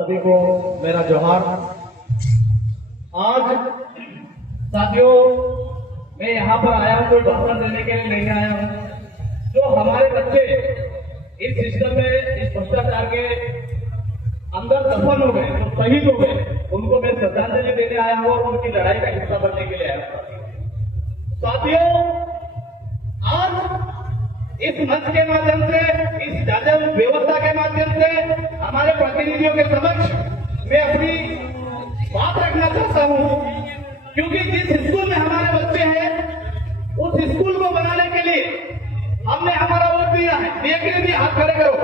सभी को मेरा जोहार। आज साथियों, मैं यहाँ पर आया हूँ कोई भाषण देने के लिए नहीं आया हूँ। जो हमारे बच्चे इस सिस्टम में, इस भ्रष्टाचार के अंदर दफन हो गए, जो शहीद हो गए, उनको मैं श्रद्धांजलि देने आया हूँ और उनकी लड़ाई का हिस्सा बनने के लिए आया हूँ। साथियों, आज इस मंच के माध्यम से, इस जाजम व्यवस्था के माध्यम से हमारे प्रतिनिधियों के समक्ष मैं अपनी बात रखना चाहता हूं, क्योंकि जिस स्कूल में हमारे बच्चे हैं उस स्कूल को बनाने के लिए हमने हमारा वोट दिया है। देखने भी हाथ खड़े करो।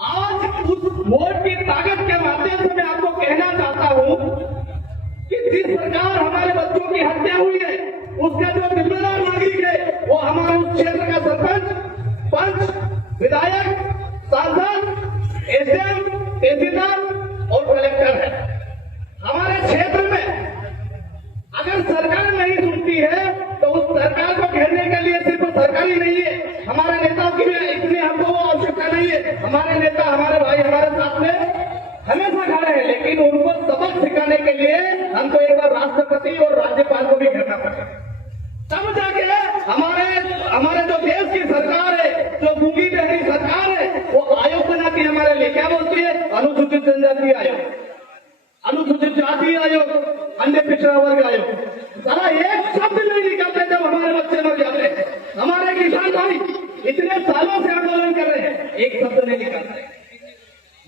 आज उस वोट की ताकत के माध्यम से मैं आपको कहना चाहता हूं कि जिस प्रकार हमारे बच्चों की हत्या हुई है, उसका जो जिम्मेदार नागरिक है वो हमारे उस क्षेत्र का सरपंच, पंच, विधायक, सांसद, एसडीएम, तहसीलदार और कलेक्टर है। हमारे क्षेत्र में अगर सरकार नहीं सुनती है तो उस सरकार को घेरने के लिए सिर्फ सरकार ही नहीं है, हमारे नेताओं की भी इतनी हमको आवश्यकता नहीं है। हमारे नेता, हमारे भाई हमारे साथ में हमेशा खड़े हैं, लेकिन उनको सबक सिखाने के लिए हमको एक बार राष्ट्रपति और राज्यपाल को भी घेरना पड़ेगा, तब जाके हमारे जो देश की सरकार है, जो मूंगी बहरी सरकार है, वो आयोग बनाती है हमारे लिए। क्या बोलती है? अनुसूचित जनजाति आयोग, अनुसूचित जाति आयोग, अन्य पिछड़ा वर्ग आयोग। सारा एक शब्द नहीं निकलते जब हमारे बच्चे मर जाते हैं। हमारे किसान भाई इतने सालों से आंदोलन कर रहे हैं, एक शब्द नहीं निकलते।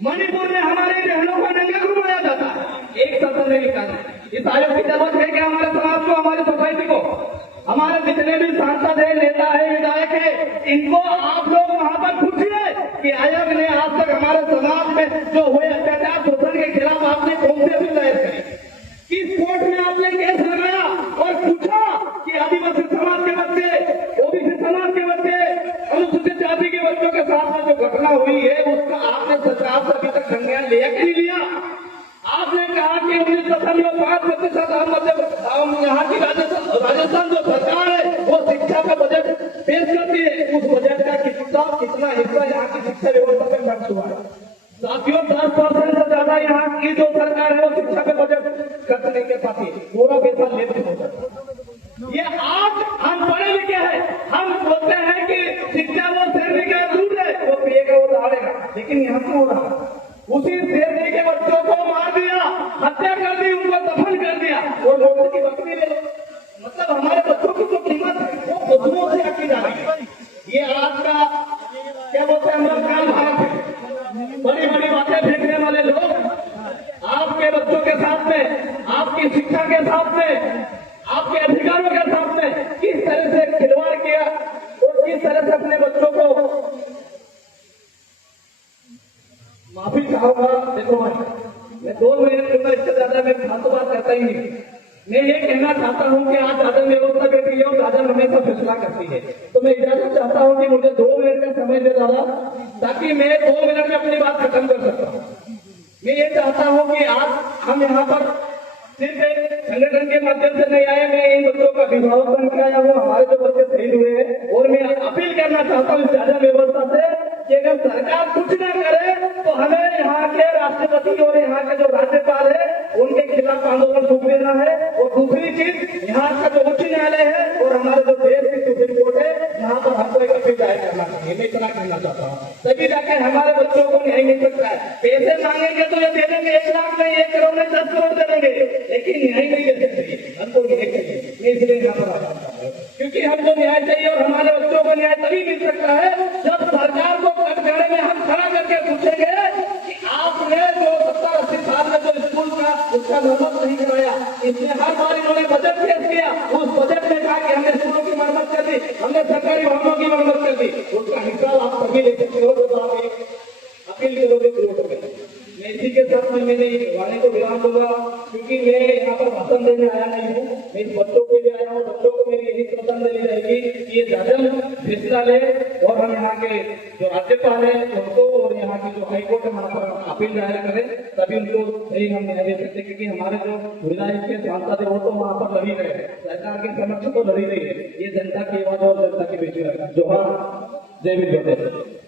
मणिपुर में हमारी बहनों को नंगा घुमाया जाता है, एक शब्द नहीं निकलते। इस आयोग की जरूरत है कि हमारे समाज को, हमारी सोसाइटी को, हमारे जितने भी सांसद है, नेता है, विधायक है, इनको आप लोग वहां पर पूछिए कि आयोग ने आज तक हमारे समाज में जो हुए अत्याचार, शोषण के खिलाफ आपने कौन से बिल दायर करे, किस कोर्ट में आपने केस लगाया और पूछा कि आदिवासी समाज के बच्चे, ओबीसी समाज के बच्चे, अनुसूचित जाति के बच्चों के साथ में जो घटना हुई है उसका आपने सरकार से अभी तक संज्ञान लिया कि नहीं लिया? आपने कहा कि 19.5% हम यहाँ की राजस्थान जो सरकार है वो शिक्षा का बजट पेश करती है, उस बजट का कितना हिस्सा यहाँ की शिक्षा व्यवस्था में खर्च हुआ है? साथियों, 10% से ज्यादा यहाँ की जो सरकार है वो शिक्षा पे बजट खर्च नहीं कर पाती, पूरा पैसा लेते हो। ये आज हम पढ़े लिखे हैं, हम बोलते हैं कि शिक्षा वो शेरनी का दूध है, वो पिएगा वो दहाड़ेगा, लेकिन यहाँ क्यों हो रहा? उसी शेरनी के बच्चों को मार दिया, हत्या कर दी, उनको दफन कर दिया और लोगों की बकरी ले लो। मतलब हमारे बच्चों की जो कीमत है वो पशुओं से आकी जा रही है। ये आज का क्या बोलते हैं, अमृतकाल भारत है। बड़ी बड़ी बातें फेंकने वाले लोग आपके बच्चों के साथ में, आपकी शिक्षा के साथ में, आपके अधिकारों के साथ में किस तरह से खिलवाड़ किया और किस तरह से अपने बच्चों को, माफी चाहूंगा। देखो मैं 2 मिनट के अंदर इससे ज्यादा मैं फालतू बात करता ही नहीं। मैं ये कहना चाहता हूं कि आज जाजम व्यवस्था बैठी है और जाजम हमेशा फैसला करती है, तो मैं इजाजत चाहता हूं कि मुझे 2 मिनट का समय दे डाला ताकि मैं 2 मिनट में अपनी बात खत्म कर सकता हूं। मैं ये चाहता हूं कि आज हम यहाँ पर सिर्फ एक संगठन के माध्यम से नहीं आए, मैं इन बच्चों का अभिभावक बन के आया हूँ, हमारे जो बच्चे शहीद हुए हैं, और मैं अपील करना चाहता हूँ इस जाजम व्यवस्था से कि अगर सरकार कुछ न करे तो हमें यहाँ के राष्ट्रपति और यहाँ के जो राज्यपाल है उनके खिलाफ आंदोलन फूंक देना है। और दूसरी चीज, यहाँ का जो उच्च न्यायालय है और हमारे जो देश की सुप्रीम कोर्ट है, यहाँ पर हमको एक अपील दायर करना चाहिए। मैं इतना कहना चाहता हूँ, तभी जाके हमारे बच्चों को न्याय मिल सकता है। पैसे मांगेंगे तो ये दे देंगे, 1 लाख नहीं, 1 करोड़ नहीं, 10 करोड़ दे देंगे, लेकिन न्याय नहीं दे सकते। हमको न्याय चाहिए। मैं इसलिए यहाँ पर आता हूँ क्योंकि हमको न्याय चाहिए और हमारे बच्चों को न्याय तभी मिल सकता है जब सरकार को कटघरे में हम खड़ा करके पूछेंगे कि आपने जो 70-80 साल में जो स्कूल का उसका मरम्मत नहीं कराया, इसलिए हर बार इन्होंने बजट पेश किया, उस बजट में कहा कि हमने स्कूलों की मरम्मत कर दी, हमने सरकारी भवनों की मरम्मत कर दी, उसका हिसाब आप सभी ले सकते हो तो आप एक अपील करोगे कोर्ट में। मैं इसी के साथ में मैंने वाणी को विराम दूंगा, क्योंकि मैं यहाँ पर भाषण देने आया नहीं हूँ, मैं इन बच्चों के लिए आया हूँ। बच्चों को मेरी यही श्रद्धांजलि रहेगी कि ये जाजम फैसला ले और हम यहाँ के जो राज्यपाल है उनको और यहाँ की जो हाईकोर्ट है वहाँ पर अपील दायर करें, तभी उनको सही हम न्याय दे सकते। क्योंकि हमारे जो विधायक के सांसद है वो तो वहाँ पर लड़ी रहे हैं, सरकार के समक्ष तो लड़ी रही है, ये जनता की आवाज और जनता की बेटी है। जोहार, जय हिंद।